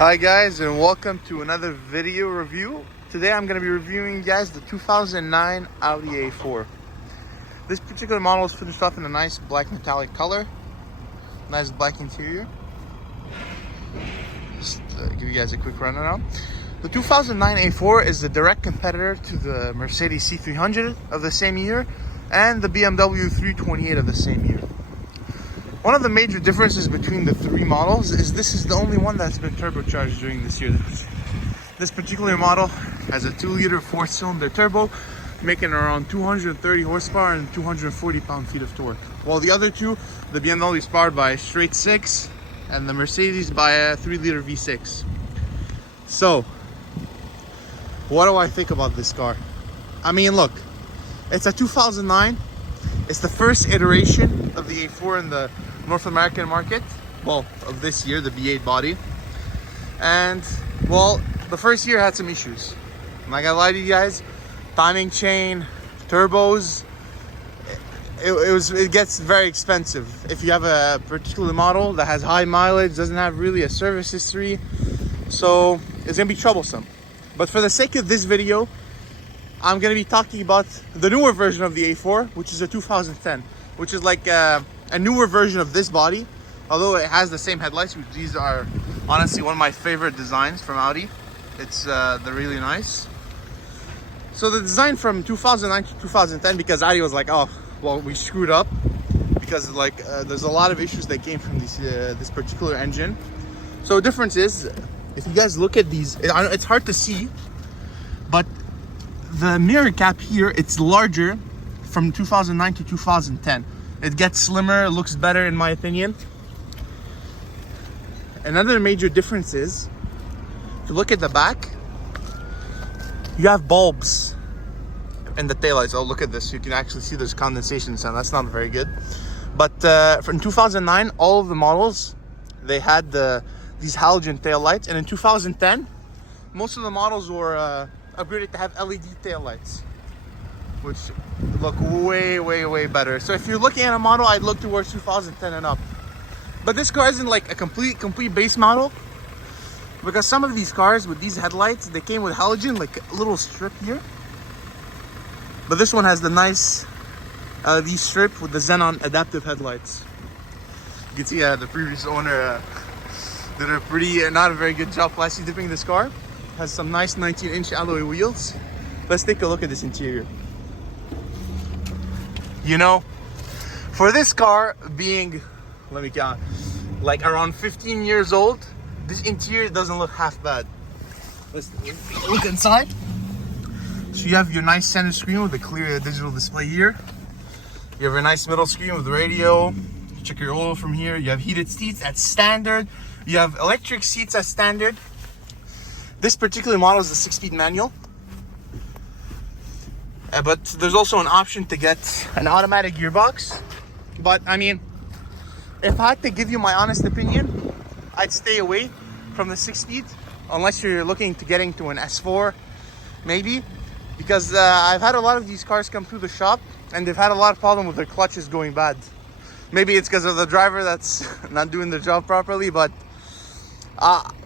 Hi guys, and welcome to another video review. Today I'm going to be reviewing you guys the 2009 Audi A4. This particular model is finished off in a nice black metallic color. Nice black interior. Just give you guys a quick rundown. The 2009 A4 is the direct competitor to the Mercedes C300 of the same year and the BMW 328 of the same year. One of the major differences between the three models is this is the only one that's been turbocharged during this year. This particular model has a 2-liter 4-cylinder turbo, making around 230 horsepower and 240 pound-feet of torque. While the other two, the BMW is powered by a straight 6 and the Mercedes by a 3-liter V6. So, what do I think about this car? I mean, look, it's a 2009. It's the first iteration of the A4 in the North American market, well, of this year, the V8 body. And, well, the first year had some issues. I'm not gonna lie to you guys, timing chain, turbos, it gets very expensive. If you have a particular model that has high mileage, doesn't have really a service history, so it's gonna be troublesome. But for the sake of this video, I'm gonna be talking about the newer version of the A4, which is a 2010, which is like a newer version of this body, although it has the same headlights, which these are honestly one of my favorite designs from Audi. They're really nice. So the design from 2009 to 2010, because Audi was like, oh, well, we screwed up, because like there's a lot of issues that came from this particular engine. So the difference is, if you guys look at these, it's hard to see, but the mirror cap here, it's larger from 2009 to 2010. It gets slimmer, looks better in my opinion. Another major difference is, if you look at the back, you have bulbs in the taillights. Oh, look at this. You can actually see there's condensation sound. That's not very good. But from 2009, all of the models, they had these halogen taillights. And in 2010, most of the models were upgraded to have LED taillights, which look way better. So if you're looking at a model, I'd look towards 2010 and up. But this car isn't like a complete base model, because some of these cars with these headlights, they came with halogen, like a little strip here. But this one has the nice LED strip with the xenon adaptive headlights. You can see the previous owner did a not a very good job plastic dipping this car. Has some nice 19-inch alloy wheels. Let's take a look at this interior. You know, for this car being, let me count, like around 15 years old, this interior doesn't look half bad. Let's look inside. So you have your nice center screen with a clear digital display here. You have a nice middle screen with the radio. You check your oil from here. You have heated seats at standard. You have electric seats at standard. This particular model is a 6-speed manual. But there's also an option to get an automatic gearbox. But I mean, if I had to give you my honest opinion, I'd stay away from the 6-speed unless you're looking to get into an S4 maybe, because I've had a lot of these cars come through the shop and they've had a lot of problem with their clutches going bad. Maybe it's because of the driver that's not doing the job properly, but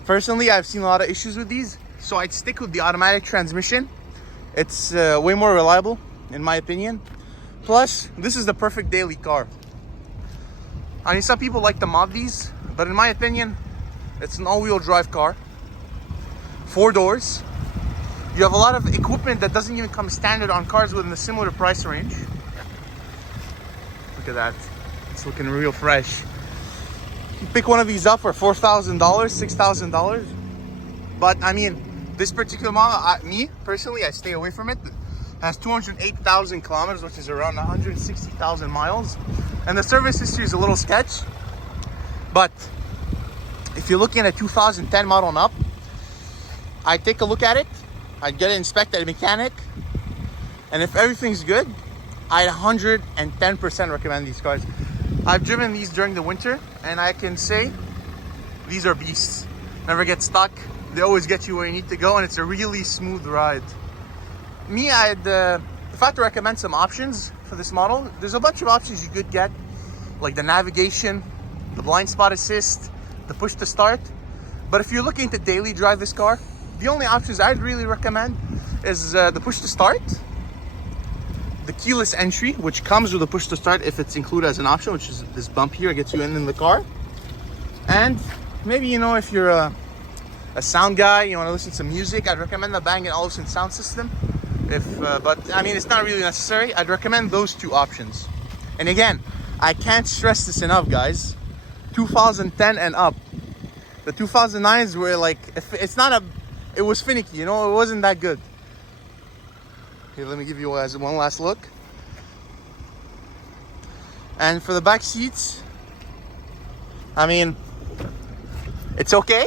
personally I've seen a lot of issues with these, so I'd stick with the automatic transmission. It's way more reliable in my opinion. Plus, this is the perfect daily car. I mean, some people like to mod these, but in my opinion, it's an all-wheel drive car. 4 doors. You have a lot of equipment that doesn't even come standard on cars within a similar price range. Look at that. It's looking real fresh. You pick one of these up for $4,000, $6,000. But I mean, this particular model, me personally, I stay away from it. It has 208,000 kilometers, which is around 160,000 miles. And the service history is a little sketch. But if you're looking at a 2010 model and up, I'd take a look at it. I'd get it inspected at a mechanic. And if everything's good, I'd 110% recommend these cars. I've driven these during the winter, and I can say these are beasts. Never get stuck. They always get you where you need to go, and it's a really smooth ride. Me, if I had to recommend some options for this model, there's a bunch of options you could get, like the navigation, the blind spot assist, the push to start. But if you're looking to daily drive this car, the only options I'd really recommend is the push to start, the keyless entry, which comes with a push to start if it's included as an option, which is this bump here, it gets you in the car. And maybe, you know, if you're a sound guy, you want to listen to some music, I'd recommend the Bang & Olufsen sound system. But I mean, it's not really necessary. I'd recommend those two options. And again, I can't stress this enough, guys. 2010 and up. The 2009s were like, it was finicky, you know, it wasn't that good. Here, let me give you one last look. And for the back seats, I mean, it's okay.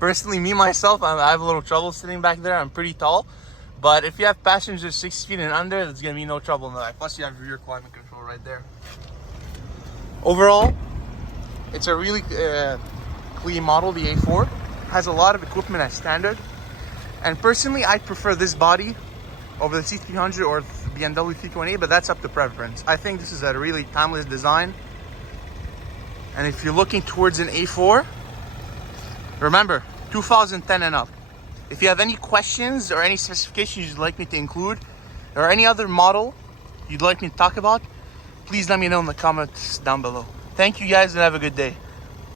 Personally, me, myself, I have a little trouble sitting back there. I'm pretty tall. But if you have passengers 6 feet and under, there's going to be no trouble in the back. Plus, you have rear climate control right there. Overall, it's a really clean model, the A4. Has a lot of equipment as standard. And personally, I prefer this body over the C300 or the BMW 328, but that's up to preference. I think this is a really timeless design. And if you're looking towards an A4, remember, 2010 and up. If you have any questions or any specifications you'd like me to include, or any other model you'd like me to talk about, please let me know in the comments down below. Thank you guys and have a good day.